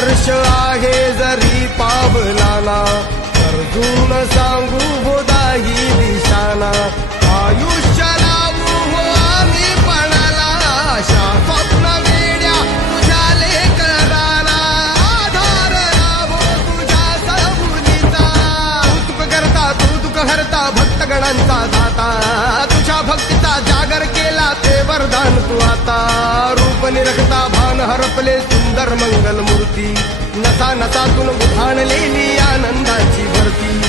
हर्ष आहे जरी पावलाना, अर्जुन सांगू बोधाही दिशाना. आयुष्य लावू हो आम्ही पणाला, आशा स्वप्न वेड्या तुझ्या लेकराला. आधार लाभो तुझ्या सबुलीचा, तू दुःख हरता भक्तगणांचा दाता. तुझ्या भक्तीचा जागर केला ते वरदान तू आता. रूप निरखता भान हरपले सुंदर मंगल मूर्ती, नसा नसातून उभाणलेली आनंदाची भरती.